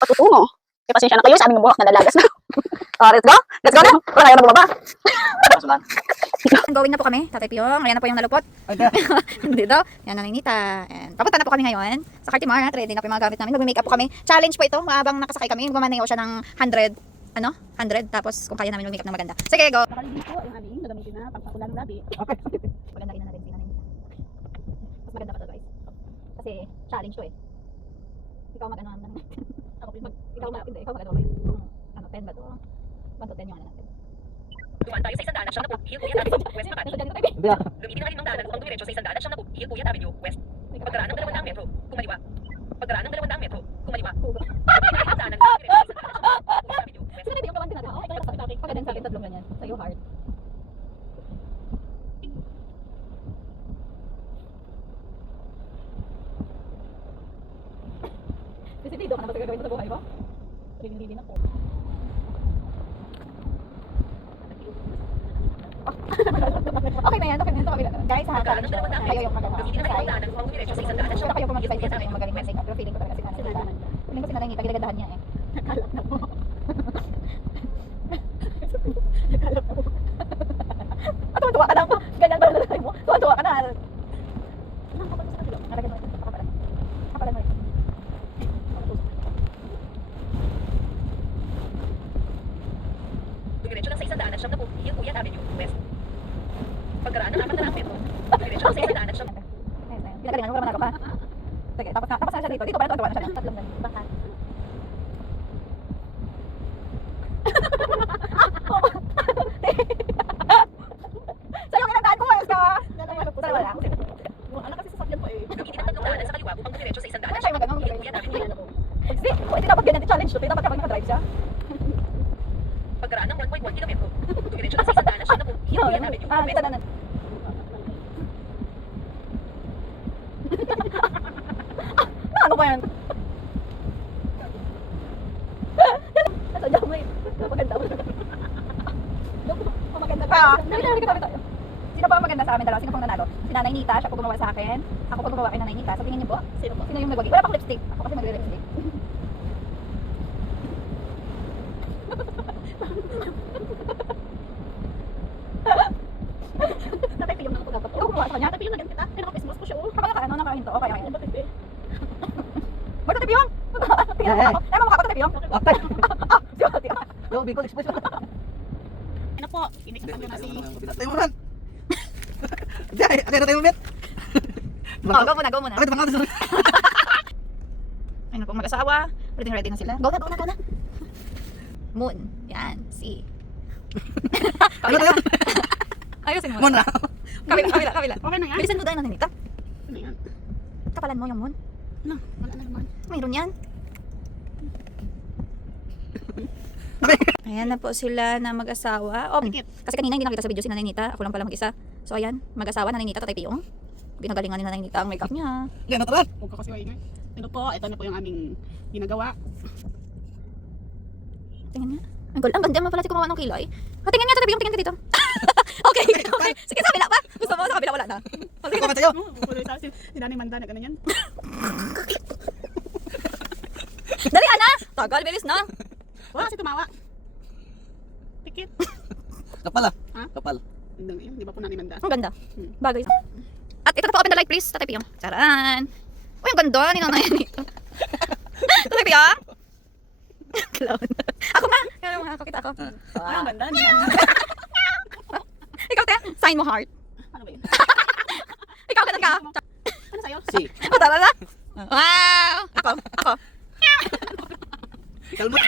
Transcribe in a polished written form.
patutungo. Kaya pasensya na kayo sa aming buhok na lalagas na. Let's go! Let's go na! Wala kayo na bumaba. Going na po kami, Tatay Piyong. Ayan na po yung nalupot. Dito. Yan na Ninita. And papunta na po kami ngayon sa Cartimar. Ready na po yung mga gamit namin. Mag-make up po kami. Challenge po ito. Habang nakasakay kami, gumanayaw siya ng 100. 100. Tapos kung kaya namin mag-make up ng maganda. Sige, go! Nakalibig po yung aming gagamitin na pagpakulan labi. Okay. Maganda rin na natin si Nanay Nita. Mas maganda pa to, guys. Kasi challenge to eh. Ikaw mag-ano naman. Ikaw mag-ano ba yun? 10 ba to? 1 to 10 yung ano natin. Dumaan tayo sa isang daan at siyang na po, Hill Kuya Avenue, West Makati. Gamitin ang halimang daanan upang dumiretso sa isang daan at siyang na po, Hill Kuya Avenue, West. Pagkaraan ng 200 metro, kumaliwa. Pagkaraan ng 200 metro, kumaliwa. Gamitin ang halimang daanan upang dumiretso sa isang daan at siyang na po, Hill Kuya Avenue, West. Sino yung kawan pinagawa? Ay, kaya sakit-sakit. Pagkadan sa akin, tatlong ganyan. Sa'yo, heart. Desidido ka na ba sa gagawin mo sa buhay mo? Rin-rin ako. Okay na yan, okay na yan. Guys, ha, Pagkaraan ng 200 kayo metro, yung magagawa. gamitin ang halimang daanan upang dumiretso sa isang daan at Pero siyang kayo na po, po Hill mag-decide Kuya kasi yung Avenue, magaling West. mag-make up. Pero feeling ko talaga si Nanay Nita. Feeling ko si Nanay Nita, gagadahan niya eh. Nakalap na po. Nakalap na po. At tuwa ka na po. Ganyan ba na mo? Tuwa ka na. Nalagyan mo ito. Kapalan mo ito. Dumiretso lang sa isang daan at siyang na po, Hill Kuya Avenue, West. Pagkaraan ng 400 metro, dumiretso lang sa isang daan at siyang Pinagalingan mo ka naman ako pa. Sige, tapos na siya dito. Dito pala tuwa na siya. Tatlong ganun. Baka. Sa'yo kinagdaan ko, ayos ka. Sa'yo wala. Anak kasi sasakyan po eh. gamitin ang tatlong daanan sa kaliwa upang dumiretso sa isang daan Ano at siya siyang na po, magano? Hill Kuya Avenue. Pwede dapat ganyan challenge to. Pwede dapat kapag nakadrive siya. Pagkaraan ng 1.1 kilometro, dumiretso lang sa isang daan at siyang na po, Hill Kuya Avenue, Ah, dito West. na. Ano ba yan? Nasadya mo eh. Maganda mo. Maganda pa. Sino pa ang maganda sa amin dalawa? Sino pong nanalo? Si Nanay Nita, siya po gumawa sa akin. Ako po gumawa kay Nanay Nita. So tingin niyo po? Sino po? Sino yung nagwagi? Wala pang lipstick. Ako kasi magre-lipstick. Tatay Piyong na ako dapat. Ikaw gumawa sa kanya? Tatay Piyong na ganito kita. Ay, naka-face mask po siya oh. Kapag nakahinto. Okay, okay. Ano ba tayo? Ba't ito Piyong? Tingnan mo ako. Tama mo ka ba Piyong? Okay. Siya. Yo, Bicol Express. Ano po? Inikatan ko na si... Tayo mo man. Diyan, okay na tayo mo, met. Oh, go muna, go muna. Okay, baka sa Ayun pong mag-asawa. Ready na sila. Go na. Moon. Yan. Si. Ano tayo? Ayusin mo. Mon na. Kabila. Okay na yan? Bilisan mo dahil na Nita. Ano yan? Kapalan mo yung moon. Ano? Wala na naman. Mayroon yan. Okay. Ayan na po sila na mag-asawa. Oh, Dikit. kasi kanina hindi nakita sa video si Nanay Nita. Ako lang pala mag-isa. So ayan, mag-asawa, Nanay Nita, Tatay Piyong. Ginagalingan ni Nanay Nita ang makeup niya. Yan, natural. Huwag ka kasi maingay. Ito na po yung aming ginagawa. Tingnan niya. Ang ganda mo pala si kumawa ng kilay. Tingnan niya, Tatay Piyong, tingnan ka dito. Okay. Sige, sa kabila pa. Gusto mo, sa kabila wala na. Sige pa tayo. Puloy sa si Nanay Manda na ganun yan. Dali, Ana! Tagal, bilis na. Wala kasi tumawa. Tikit. Kapal ah. Ha? Kapal. Hindi ba po Nanay Manda? Ang ganda. Bagay. At ito na po, open the light please, Tatay Piyong. Charan! Uy, ang ganda ni Nanay Nita. Tatay Piyong? Clown. Ako nga. Kaya mga kakita ako. Ay, ang ganda. Hindi Nanay Manda. Ikaw, te, sign mo heart. Ano ba yun? Ikaw, ganun ka. Ano sa'yo? Si. O, tara na. Wow! Ako. Kalmot.